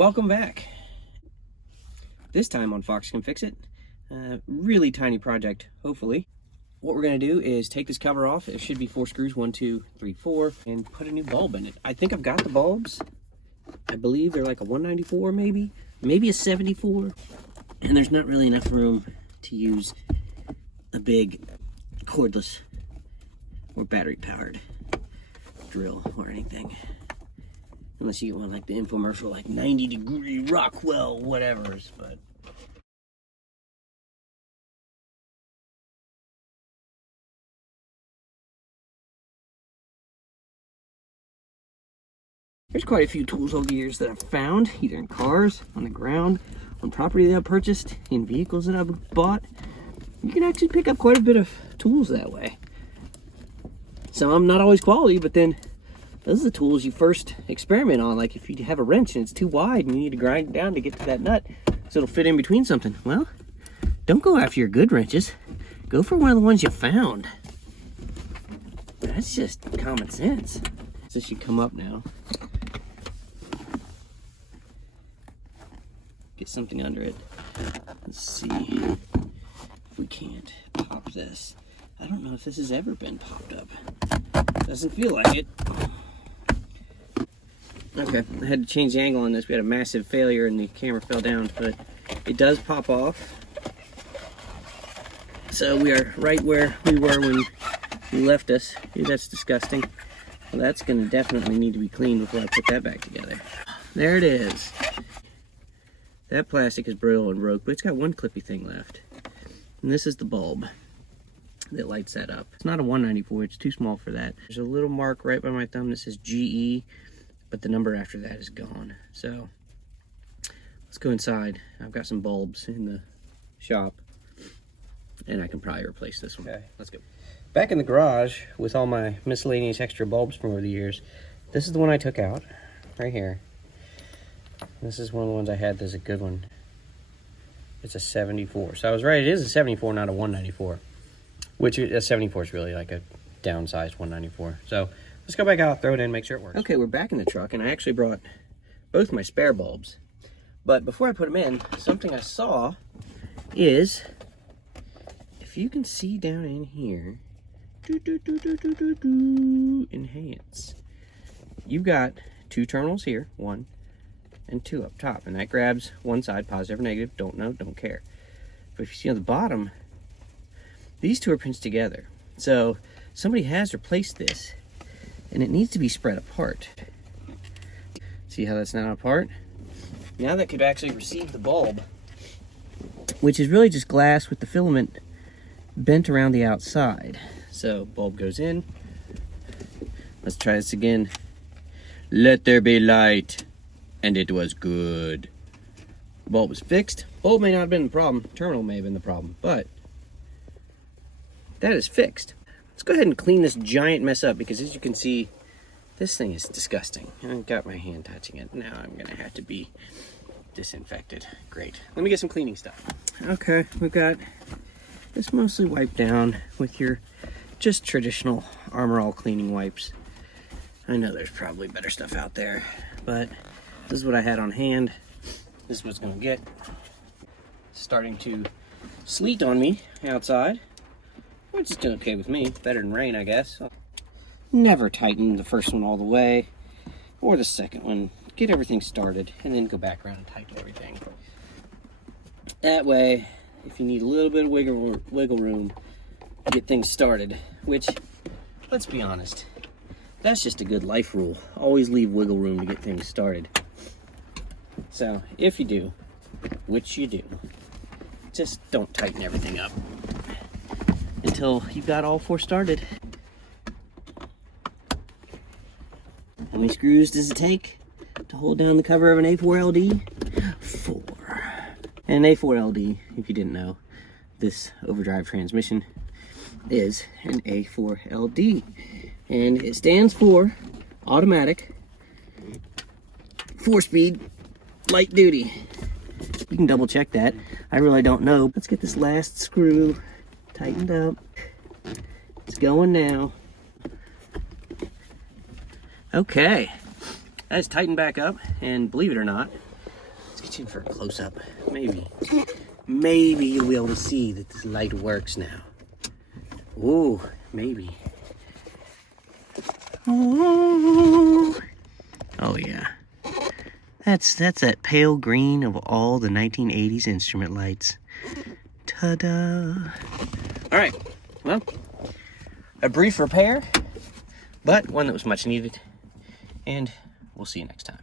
Welcome back. This time on Fox Can Fix It. Really tiny project, hopefully. What we're going to do is take this cover off. It should be 4 screws, 1, 2, 3, 4, and put a new bulb in it. I think I've got the bulbs. I believe they're like a 194 maybe a 74. And there's not really enough room to use a big cordless or battery powered drill or anything. Unless you get one like the infomercial, like 90-degree Rockwell whatevers, but. There's quite a few tools over the years that I've found, either in cars, on the ground, on property that I've purchased, in vehicles that I've bought. You can actually pick up quite a bit of tools that way. Some not always quality, but then those are the tools you first experiment on. Like if you have a wrench and it's too wide and you need to grind it down to get to that nut so it'll fit in between something. Well, don't go after your good wrenches. Go for one of the ones you found. That's just common sense. This should come up now. Get something under it. Let's see if we can't pop this. I don't know if this has ever been popped up. Doesn't feel like it. Okay, I had to change the angle on this. We had a massive failure and the camera fell down, but it does pop off. So we are right where we were when you left us. Dude, that's disgusting. Well, that's gonna definitely need to be cleaned before I put that back together. There it is. That plastic is brittle and broke, but it's got one clippy thing left. And this is the bulb that lights that up. It's not a 194, it's too small for that. There's a little mark right by my thumb that says GE, but the number after that is gone. So let's go inside. I've got some bulbs in the shop and I can probably replace this one. Okay, let's go. Back in the garage with all my miscellaneous extra bulbs from over the years, this is the one I took out right here. This is one of the ones I had that's a good one. It's a 74. So I was right, it is a 74, not a 194. Which a 74 is really like a downsized 194. So let's go back out, throw it in, make sure it works. Okay, we're back in the truck, and I actually brought both my spare bulbs. But before I put them in, something I saw is, if you can see down in here, enhance. You've got 2 terminals here, 1 and 2 up top, and that grabs one side, positive or negative, don't know, don't care. But if you see on the bottom, these 2 are pinched together. So somebody has replaced this, and it needs to be spread apart. See how that's not apart? Now that could actually receive the bulb, which is really just glass with the filament bent around the outside. So bulb goes in. Let's try this again. Let there be light. And it was good. Bulb was fixed. Bulb may not have been the problem. Terminal may have been the problem, but that is fixed. Let's go ahead and clean this giant mess up because as you can see, this thing is disgusting. I've got my hand touching it. Now I'm gonna have to be disinfected. Great. Let me get some cleaning stuff. Okay, we've got this mostly wiped down with your just traditional Armor All cleaning wipes. I know there's probably better stuff out there, but this is what I had on hand. This is what it's gonna get. It's starting to sleet on me outside, which is okay with me. Better than rain, I guess. Never tighten the first one all the way, or the second one. Get everything started, and then go back around and tighten everything. That way, if you need a little bit of wiggle room, get things started, which, let's be honest, that's just a good life rule. Always leave wiggle room to get things started. So, if you do, which you do, just don't tighten everything up until you've got all 4 started. How many screws does it take to hold down the cover of an A4LD? 4. And an A4LD, if you didn't know, this overdrive transmission is an A4LD. And it stands for automatic, 4-speed, light duty. You can double check that. I really don't know. Let's get this last screw tightened up. It's going now. Okay, that's tightened back up, and believe it or not, Let's get you in for a close-up. Maybe you'll be able to see that this light works now. Ooh, maybe. Oh yeah. That's that pale green of all the 1980s instrument lights. Ta-da! All right, well, a brief repair, but one that was much needed, and we'll see you next time.